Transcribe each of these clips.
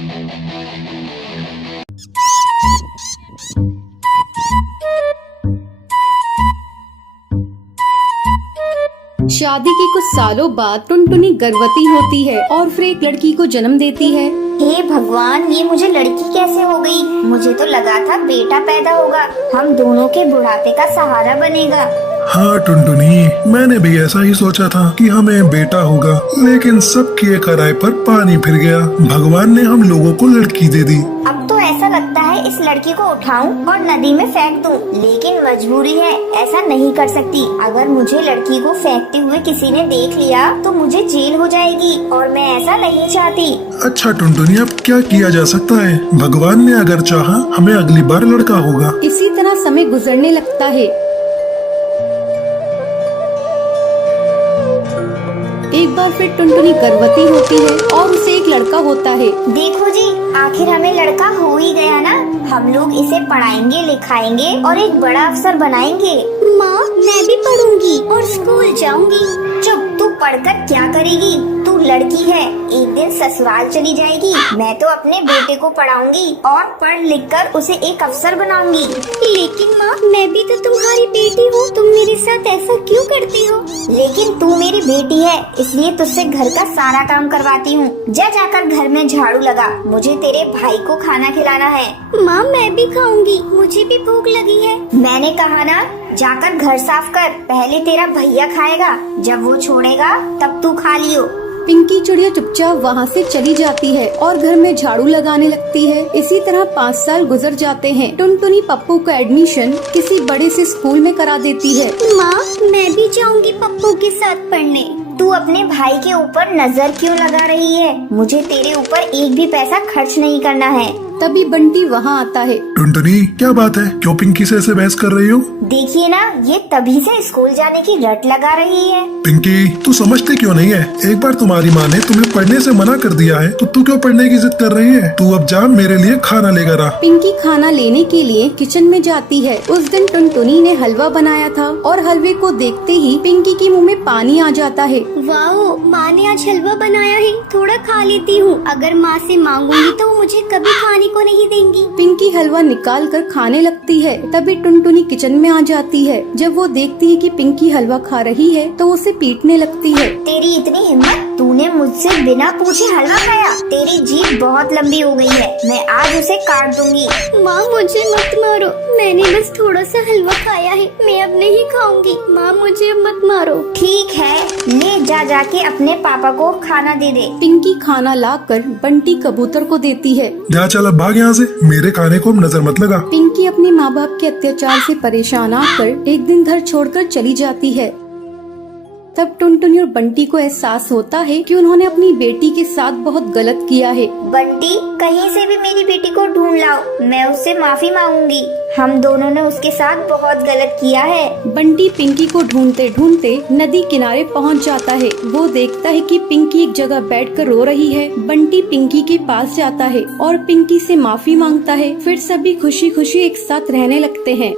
शादी के कुछ सालों बाद टुनटुनी गर्भवती होती है और फिर एक लड़की को जन्म देती है। हे भगवान, ये मुझे लड़की कैसे हो गई? मुझे तो लगा था बेटा पैदा होगा, हम दोनों के बुढ़ापे का सहारा बनेगा। हाँ टुनटुनी, मैंने भी ऐसा ही सोचा था कि हमें बेटा होगा, लेकिन सब किए कराए पर पानी फिर गया। भगवान ने हम लोगों को लड़की दे दी। अब तो ऐसा लगता है इस लड़की को उठाऊं और नदी में फेंक दूं, लेकिन मजबूरी है, ऐसा नहीं कर सकती। अगर मुझे लड़की को फेंकते हुए किसी ने देख लिया तो मुझे जेल हो जाएगी और मैं ऐसा नहीं चाहती। अच्छा टुनटुनी, अब क्या किया जा सकता है? भगवान ने अगर चाहा हमें अगली बार लड़का होगा। इसी तरह समय गुजरने लगता है। एक बार फिर टुनटुनी गर्भवती होती है और उसे एक लड़का होता है। देखो जी, आखिर हमें लड़का हो ही गया ना। हम लोग इसे पढ़ाएंगे, लिखाएंगे और एक बड़ा अफसर बनाएंगे। माँ, मैं भी पढ़ूंगी और स्कूल जाऊंगी। चुप, तू पढ़कर क्या करेगी? तू लड़की है, एक दिन ससुराल चली जाएगी। मैं तो अपने बेटे को पढ़ाऊंगी और पढ़ लिख कर उसे एक अफसर बनाऊंगी। लेकिन माँ, मैं भी तो तुम्हारी बेटी हूँ, तुम मेरे साथ ऐसा क्यों करती हो? लेकिन तू मेरी बेटी है, इसलिए तुझसे घर का सारा काम करवाती हूँ। जा जाकर घर में झाड़ू लगा, मुझे तेरे भाई को खाना खिलाना है। माँ, मैं भी खाऊंगी, मुझे भी भूख लगी है। मैंने कहा ना, जाकर घर साफ कर। पहले तेरा भैया खाएगा, जब वो छोड़ेगा तब तू खा लियो। पिंकी चिड़िया चुपचाप वहाँ से चली जाती है और घर में झाड़ू लगाने लगती है। इसी तरह 5 साल गुजर जाते हैं। टुनटुनी पप्पू का एडमिशन किसी बड़े से स्कूल में करा देती है। माँ, मैं भी जाऊंगी पप्पू के साथ पढ़ने। तू अपने भाई के ऊपर नजर क्यों लगा रही है? मुझे तेरे ऊपर एक भी पैसा खर्च नहीं करना है। तभी बंटी वहाँ आता है। टुनटुनी, क्या बात है? क्यों पिंकी से ऐसे बहस कर रही हो? देखिए ना, ये तभी से स्कूल जाने की रट लगा रही है। पिंकी, तू समझती क्यों नहीं है? एक बार तुम्हारी माँ ने तुम्हें पढ़ने से मना कर दिया है, तो तू क्यों पढ़ने की जिद कर रही है? तू अब जा, मेरे लिए खाना लेकर आ। पिंकी खाना लेने के लिए किचन में जाती है। उस दिन टुनटुनी ने हलवा बनाया था और हलवे को देखते ही पिंकी के मुँह में पानी आ जाता है। वाओ, माँ ने आज हलवा बनाया है, थोड़ा खा लेती हूँ। अगर माँ से मांगूंगी तो मुझे कभी खाने को नहीं देंगी। पिंकी हलवा निकाल कर खाने लगती है। तभी टुनटुनी किचन में आ जाती है। जब वो देखती है कि पिंकी हलवा खा रही है तो उसे पीटने लगती है। तेरी इतनी हिम्मत, तूने मुझसे बिना पूछे हलवा खाया? तेरी जीभ बहुत लंबी हो गई है, मैं आज उसे काट दूंगी। माँ, मुझे मत मारो, मैंने बस थोड़ा सा हलवा खाया है, मैं अब नहीं खाऊंगी। माँ, मुझे मत मारो। ठीक है, ले जा, जाके अपने पापा को खाना दे दे। पिंकी खाना लाकर बंटी कबूतर को देती है। जा चल, अब भाग यहाँ से, मेरे खाने को नजर मत लगा। पिंकी अपने माँ बाप के अत्याचार से परेशान आकर एक दिन घर छोड़कर चली जाती है। तब टुनटुनी और बंटी को एहसास होता है कि उन्होंने अपनी बेटी के साथ बहुत गलत किया है। बंटी, कहीं से भी मेरी बेटी को ढूंढ लाओ, मैं उससे माफी मांगूंगी। हम दोनों ने उसके साथ बहुत गलत किया है। बंटी पिंकी को ढूंढते ढूंढते नदी किनारे पहुंच जाता है। वो देखता है कि पिंकी एक जगह बैठकर रो रही है। बंटी पिंकी के पास जाता है और पिंकी से माफी मांगता है। फिर सभी खुशी खुशी एक साथ रहने लगते हैं।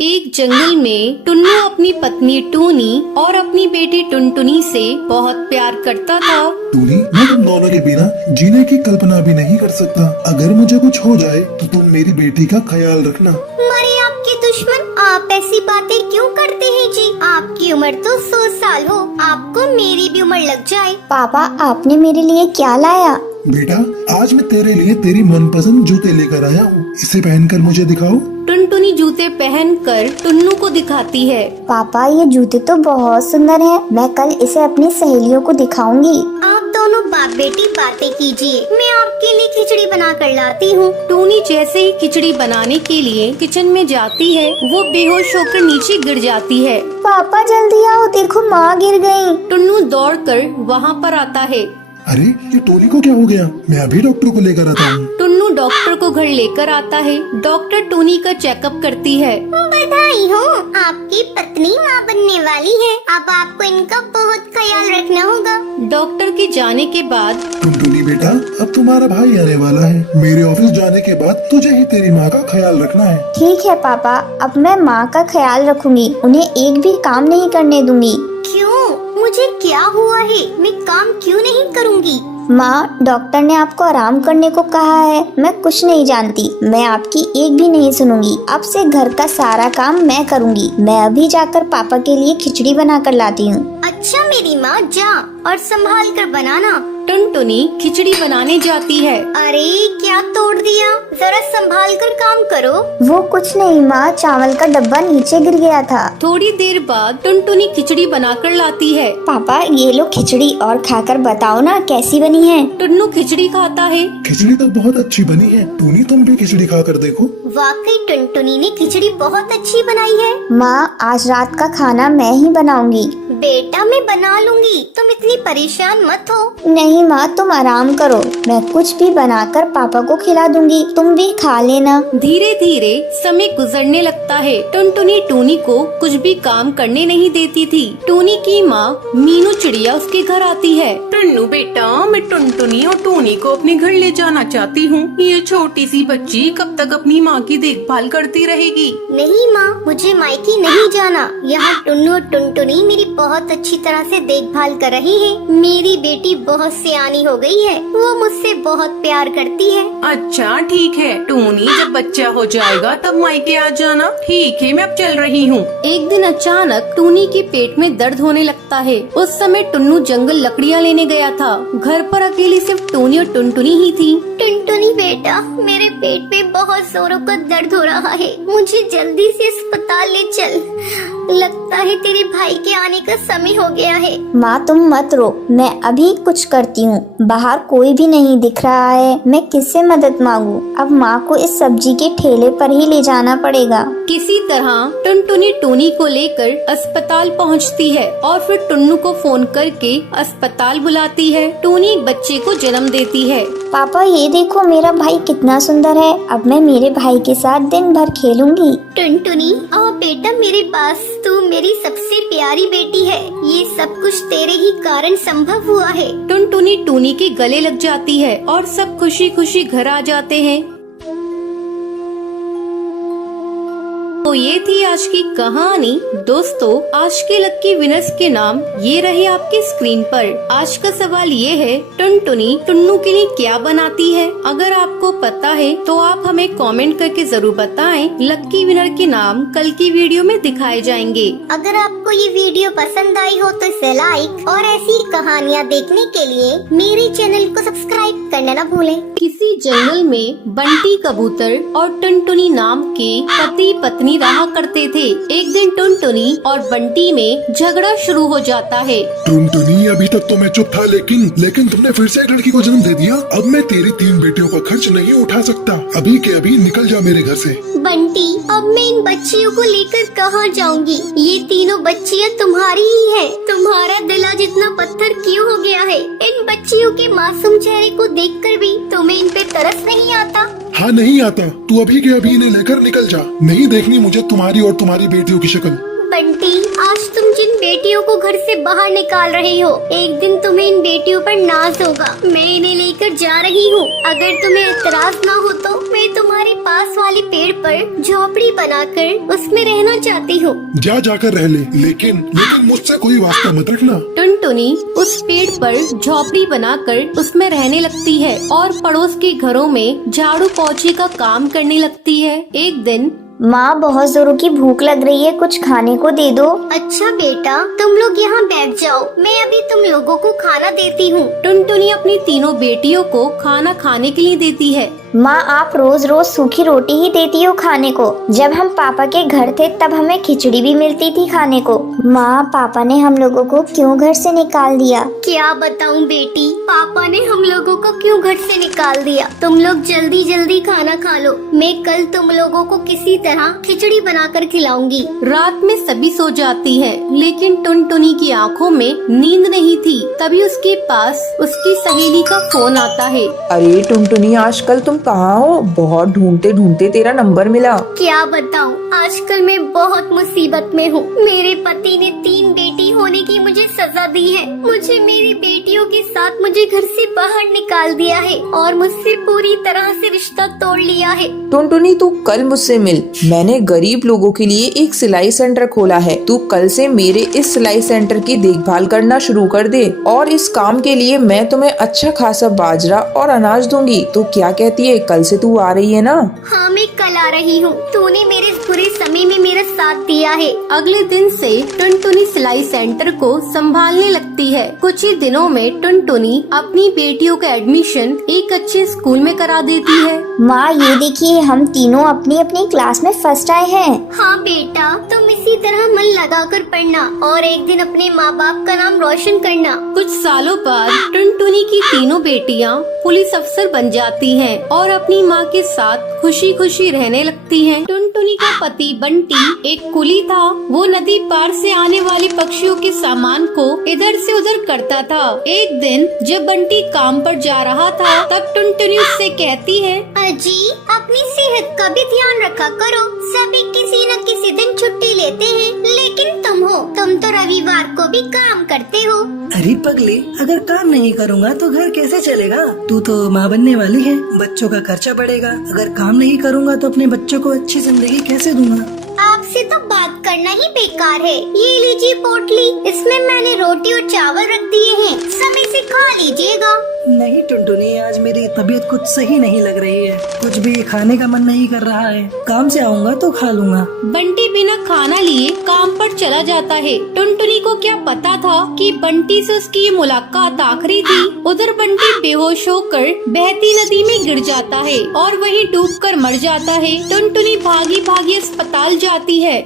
एक जंगल में टुन्नू अपनी पत्नी टूनी और अपनी बेटी टुनटुनी से बहुत प्यार करता था। टूनी, मैं तुम दोनों के बिना जीने की कल्पना भी नहीं कर सकता। अगर मुझे कुछ हो जाए तो तुम मेरी बेटी का ख्याल रखना। मरे आपके दुश्मन, आप ऐसी बातें क्यों करते हैं जी? आपकी उम्र तो 100 साल हो, आपको मेरी भी उम्र लग जाए। पापा, आपने मेरे लिए क्या लाया? बेटा, आज मैं तेरे लिए तेरी मनपसंद जूते लेकर आया हूँ, इसे पहनकर मुझे दिखाओ। टुनटुनी जूते पहनकर टुन्नू को दिखाती है। पापा, ये जूते तो बहुत सुंदर हैं, मैं कल इसे अपनी सहेलियों को दिखाऊंगी। आप दोनों बाप बेटी बातें कीजिए, मैं आपके लिए खिचड़ी बना कर लाती हूँ। टूनी जैसे ही खिचड़ी बनाने के लिए किचन में जाती है, वो बेहोश होकर नीचे गिर जाती है। पापा जल्दी आओ, देखो माँ गिर गयी। टुन्नू दौड़कर वहाँ पर आता है। अरे, ये टोनी को क्या हो गया? मैं अभी डॉक्टर को लेकर आता हूँ। टुन्नू डॉक्टर को घर लेकर आता है। डॉक्टर टोनी का चेकअप करती है। बधाई हो, आपकी पत्नी माँ बनने वाली है। अब आपको इनका बहुत ख्याल रखना होगा। डॉक्टर के जाने के बाद टुनटुनी बेटा, अब तुम्हारा भाई आने वाला है। मेरे ऑफिस जाने के बाद तुझे ही तेरी माँ का ख्याल रखना है। ठीक है पापा, अब मैं माँ का ख्याल रखूंगी, उन्हें एक भी काम नहीं करने दूंगी। क्यों? मुझे क्या हुआ है? मैं काम क्यों माँ, डॉक्टर ने आपको आराम करने को कहा है। मैं कुछ नहीं जानती, मैं आपकी एक भी नहीं सुनूंगी। अब से घर का सारा काम मैं करूँगी। मैं अभी जाकर पापा के लिए खिचड़ी बना कर लाती हूँ। अच्छा मेरी माँ, जा और संभाल कर बनाना। टुनटुनी खिचड़ी बनाने जाती है। अरे क्या तोड़ दिया, जरा संभाल कर काम करो। वो कुछ नहीं माँ, चावल का डब्बा नीचे गिर गया था। थोड़ी देर बाद टुनटुनी खिचड़ी बनाकर लाती है। पापा ये लो खिचड़ी, और खाकर बताओ ना कैसी बनी है। टुन्नू खिचड़ी खाता है। खिचड़ी तो बहुत अच्छी बनी है। टूनी तुम भी खिचड़ी खा कर देखो। वाकई टुनटुनी ने खिचड़ी बहुत अच्छी बनाई है। माँ, आज रात का खाना मैं ही बनाऊंगी। बेटा मैं बना लूंगी, तुम इतनी परेशान मत हो। नहीं माँ, तुम आराम करो, मैं कुछ भी बनाकर पापा को खिला दूंगी, तुम भी खा लेना। धीरे धीरे समय गुजरने लगता है। टुनटुनी टूनी को कुछ भी काम करने नहीं देती थी। टूनी की माँ मीनू चिड़िया उसके घर आती है। टुन्नू बेटा, मैं टुनटुनी और टूनी को अपने घर ले जाना चाहती हूँ। ये छोटी सी बच्ची कब तक अपनी माँ की देखभाल करती रहेगी? नहीं माँ, मुझे मायके नहीं जाना। यहाँ टुन्नू और टुनटुनी मेरी बहुत अच्छी तरह से देखभाल कर रही है। मेरी बेटी बहुत सियानी हो गई है, वो मुझसे बहुत प्यार करती है। अच्छा ठीक है टूनी, जब बच्चा हो जाएगा तब मायके आ जाना। ठीक है, मैं अब चल रही हूँ। एक दिन अचानक टूनी के पेट में दर्द होने लगता है। उस समय टुन्नू जंगल लकड़ियाँ लेने गया था। घर पर अकेली सिर्फ टूनी और टुनटुनी ही थी। टुनटुनी बेटा, मेरे पेट में बहुत जोरों का दर्द हो रहा है, मुझे जल्दी से अस्पताल ले चल। लगता है तेरे भाई के आने का समय हो गया है। माँ तुम मत रो, मैं अभी कुछ करती हूँ। बाहर कोई भी नहीं दिख रहा है, मैं किससे मदद मांगू? अब माँ को इस सब्जी के ठेले पर ही ले जाना पड़ेगा। किसी तरह टुनटुनी टूनी को लेकर अस्पताल पहुंचती है और फिर टुन्नू को फोन करके अस्पताल बुलाती है। टूनी एक बच्चे को जन्म देती है। पापा ये देखो, मेरा भाई कितना सुंदर है। अब मैं मेरे भाई के साथ दिन भर खेलूंगी। टुनटुनी आओ बेटा मेरे पास, तू मेरी सबसे प्यारी बेटी है। ये सब कुछ तेरे ही कारण संभव हुआ है। टुनटुनी टूनी के गले लग जाती है और सब खुशी खुशी घर आ जाते हैं। तो ये थी आज की कहानी। दोस्तों, आज के लक्की विनर्स के नाम ये रहे आपके स्क्रीन पर। आज का सवाल ये है, टुनटुनी टुन्नू के लिए क्या बनाती है? अगर आपको पता है तो आप हमें कमेंट करके जरूर बताएं। लक्की विनर के नाम कल की वीडियो में दिखाए जाएंगे। अगर आपको ये वीडियो पसंद आई हो तो इसे लाइक और ऐसी कहानियाँ देखने के लिए मेरे चैनल को सब्सक्राइब करना न भूलें। किसी जंगल में बंटी कबूतर और टुनटुनी नाम के पति पत्नी रहा करते थे। एक दिन टुनटुनी और बंटी में झगड़ा शुरू हो जाता है। टुनटुनी, अभी तक तो मैं चुप था, लेकिन तुमने फिर से एक लड़की को जन्म दे दिया। अब मैं तेरी 3 बेटियों का खर्च नहीं उठा सकता। अभी के अभी निकल जा मेरे घर से। बंटी, अब मैं इन बच्चियों को लेकर कहाँ जाऊंगी? ये तीनों बच्चियाँ तुम्हारी ही है। तुम्हारा दिल आज इतना पत्थर क्यों हो गया है? इन बच्चियों के मासूम चेहरे को देखकर भी तुम्हें इन पे तरस नहीं आता? हाँ नहीं आता। तू अभी के अभी इन्हें लेकर निकल जा। नहीं देखनी मुझे तुम्हारी और तुम्हारी बेटियों की शक्ल। बंटी, आज तुम जिन बेटियों को घर से बाहर निकाल रहे हो, एक दिन तुम्हें इन बेटियों पर नाज होगा। मैं इन्हें लेकर जा रही हूँ। अगर तुम्हें एतराज ना हो तो मैं तुम्हारे पास वाले पेड़ पर झोपड़ी बनाकर उसमें रहना चाहती हूँ। जाकर रह ले, लेकिन मुझसे कोई वास्ता मत रखना। टुनटुनी उस पेड़ पर झोपड़ी बनाकर उसमें रहने लगती है और पड़ोस के घरों में झाड़ू पोछे का काम करने लगती है। एक दिन, माँ बहुत जोरों की भूख लग रही है, कुछ खाने को दे दो। अच्छा बेटा, तुम लोग यहाँ बैठ जाओ, मैं अभी तुम लोगों को खाना देती हूँ। टुनटुनी अपनी तीनों बेटियों को खाना खाने के लिए देती है। माँ आप रोज रोज सूखी रोटी ही देती हो खाने को। जब हम पापा के घर थे तब हमें खिचड़ी भी मिलती थी खाने को। माँ, पापा ने हम लोगों को क्यों घर से निकाल दिया? क्या बताऊँ बेटी, पापा ने हम लोगों को क्यों घर से निकाल दिया? तुम लोग जल्दी जल्दी खाना खा लो, मैं कल तुम लोगों को किसी तरह खिचड़ी बनाकर खिलाऊंगी। रात में सभी सो जाती है, लेकिन टुनटुनी की आंखों में नींद नहीं थी। तभी उसके पास उसकी सहेली का फोन आता है। अरे टुनटुनी, आजकल तुम कहाँ हो? बहुत ढूंढते ढूंढते तेरा नंबर मिला। क्या बताऊँ, आजकल मैं बहुत मुसीबत में हूँ। मेरे पति ने 3 बेटी होने की मुझे सजा दी है। मुझे मेरी बेटियों के साथ साथ मुझे घर से बाहर निकाल दिया है और मुझसे पूरी तरह से रिश्ता तोड़ लिया है। टुनटुनी तू कल मुझसे मिल, मैंने गरीब लोगों के लिए एक सिलाई सेंटर खोला है। तू कल से मेरे इस सिलाई सेंटर की देखभाल करना शुरू कर दे और इस काम के लिए मैं तुम्हें अच्छा खासा बाजरा और अनाज दूंगी। तो क्या कहती है, कल से तू आ रही है ना? हाँ मैं कल आ रही हूँ। तूने मेरे इस बुरे समय में मेरा साथ दिया है। अगले दिन से टुनटुनी सिलाई सेंटर को संभालने लगती है। कुछ ही दिनों में टुनटुनी अपनी बेटियों का एडमिशन एक अच्छे स्कूल में करा देती है। माँ ये देखिए, हम तीनों अपनी अपनी क्लास में फर्स्ट आए हैं। हाँ बेटा, तुम इसी तरह मन लगाकर पढ़ना और एक दिन अपने माँ बाप का नाम रोशन करना। कुछ सालों बाद टुनटुनी की तीनों बेटियां पुलिस अफसर बन जाती हैं और अपनी माँ के साथ खुशी खुशी रहने लगती हैं। टुनटुनी का पति बंटी एक कुली था। वो नदी पार से आने वाले पक्षियों के सामान को इधर से उधर करता था। एक दिन जब बंटी काम पर जा रहा था, तब टुनटुनी उससे कहती है, अजी अपनी सेहत का भी ध्यान रखा करो। सभी किसी न किसी दिन छुट्टी लेते हैं, लेकिन तुम तो रविवार को भी काम करते हो। अरे पगले, अगर काम नहीं करूँगा तो घर कैसे चलेगा? तू तो माँ बनने वाली है, बच्चों का खर्चा बढ़ेगा। अगर काम नहीं करूँगा तो अपने बच्चों को अच्छी जिंदगी कैसे दूंगा? आपसे तो बात करना ही बेकार है। ये लीजिए पोटली, इसमें मैंने रोटी और चावल रख दिए हैं, समय से खा लीजिएगा। नहीं टुनटुनी, आज मेरी तबीयत कुछ सही नहीं लग रही है। कुछ भी खाने का मन नहीं कर रहा है। काम से आऊँगा तो खा लूँगा। बंटी बिना खाना लिए काम पर चला जाता है। टुनटुनी को क्या पता था कि बंटी से उसकी ये मुलाकात आखिरी थी। उधर बंटी बेहोश होकर बहती नदी में गिर जाता है और वहीं डूबकर मर जाता है। टुनटुनी भागी भागी अस्पताल जाती है।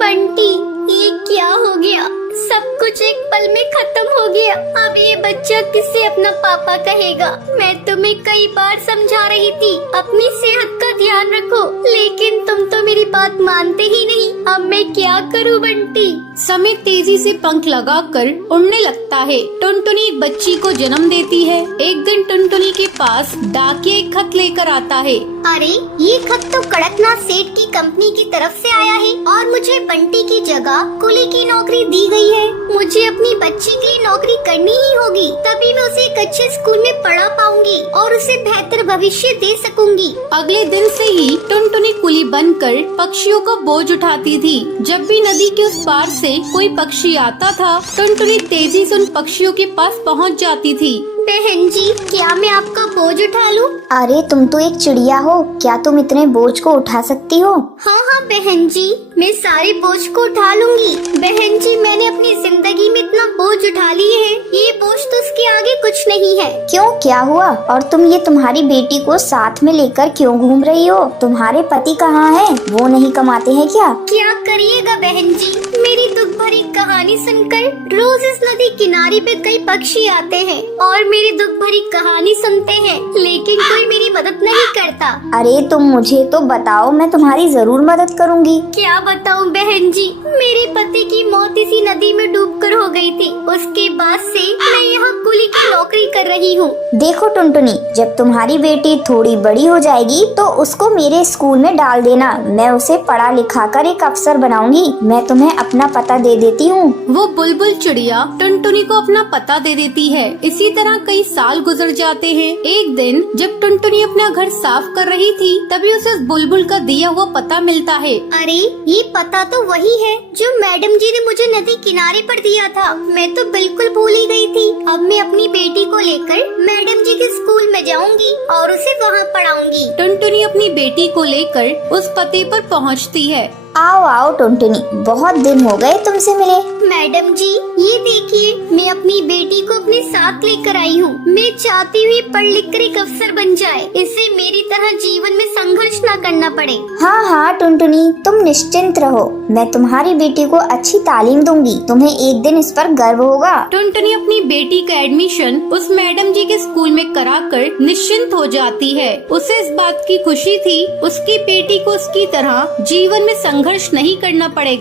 बंटी, ये क्या हो गया? सब कुछ एक पल में खत्म हो गया। अब ये बच्चा किससे अपना पापा कहेगा? मैं तुम्हें कई बार समझा रही थी अपनी सेहत का ध्यान रखो, लेकिन तुम तो मेरी बात मानते ही नहीं। अब मैं क्या करूं बंटी? समय तेजी से पंख लगाकर उड़ने लगता है। टुनटुनी एक बच्ची को जन्म देती है। एक दिन टुनटुनी के पास डाकिया एक खत लेकर आता है। अरे ये खत तो कड़कनाथ सेठ की कंपनी की तरफ से आया है और मुझे बंटी की जगह कुली की नौकरी दी गई है। मुझे अपनी बच्ची के लिए नौकरी करनी ही होगी, तभी मैं उसे एक अच्छे स्कूल में पढ़ा पाऊंगी और उसे बेहतर भविष्य दे सकूंगी। अगले दिन से ही टुनटुनी कुली बनकर पक्षियों का बोझ उठाती थी। जब भी नदी के उस पार से कोई पक्षी आता था, टुनटुनी तेजी से उन पक्षियों के पास पहुंच जाती थी। बहन जी, क्या मैं आपका बोझ उठा लूं? अरे तुम तो एक चिड़िया हो, क्या तुम इतने बोझ को उठा सकती हो? हाँ हाँ बहन जी, मैं सारे बोझ को उठा लूंगी। बहन जी, मैंने अपनी जिंदगी में इतना बोझ उठा लिए है, ये बोझ तो उसके आगे कुछ नहीं है। क्यों, क्या हुआ? और तुम ये तुम्हारी बेटी को साथ में लेकर क्यों घूम रही हो? तुम्हारे पति कहाँ हैं? वो नहीं कमाते हैं क्या? क्या करिएगा बहन जी, मेरी दुख भरी कहानी सुनकर रोज इस नदी किनारे पे कई पक्षी आते हैं और मेरी दुख भरी कहानी सुनते हैं, लेकिन कोई मेरी मदद नहीं करता। अरे तुम मुझे तो बताओ, मैं तुम्हारी जरूर मदद करूंगी। क्या बताऊं बहन जी, मेरे पति की मौत इसी नदी में डूबकर हो गई थी। उसके बाद से मैं यहाँ कुली की नौकरी कर रही हूँ। देखो टुनटुनी, जब तुम्हारी बेटी थोड़ी बड़ी हो जाएगी तो उसको मेरे स्कूल में डाल देना। मैं उसे पढ़ा लिखा कर एक अफसर बनाऊंगी। मैं तुम्हें अपना पता दे देती हूँ। वो बुलबुल चिड़िया टुनटुनी को अपना पता दे देती है। इसी तरह कई साल गुजर जाते हैं। एक दिन जब टुनटुनी अपना घर साफ कर रही थी, तभी उसे उस बुलबुल का दिया हुआ पता मिलता है। अरे ये पता तो वही है जो मैडम जी ने मुझे नदी किनारे पर दिया था। मैं तो बिल्कुल भूल ही गई थी। अब मैं अपनी बेटी को लेकर मैडम जी के स्कूल में जाऊंगी और उसे वहाँ पढ़ाऊंगी। टुनटुनी अपनी बेटी को लेकर उस पते पर पहुँचती है। आओ आओ टुनटुनी, बहुत दिन हो गए तुमसे मिले। मैडम जी, ये देखिए, मैं अपनी बेटी को अपने साथ लेकर आई हूँ। मैं चाहती हूँ पढ़ लिख कर एक अफसर बन जाए, इससे मेरी तरह जीवन में संघर्ष न करना पड़े। हाँ हाँ टुनटुनी, तुम निश्चिंत रहो, मैं तुम्हारी बेटी को अच्छी तालीम दूंगी। तुम्हें एक दिन इस पर गर्व होगा। टुनटुनी अपनी बेटी का एडमिशन उस मैडम जी के स्कूल में कराकर निश्चिंत हो जाती है। उसे इस बात की खुशी थी उसकी बेटी को उसकी तरह जीवन में संघर्ष नहीं करना पड़ेगा।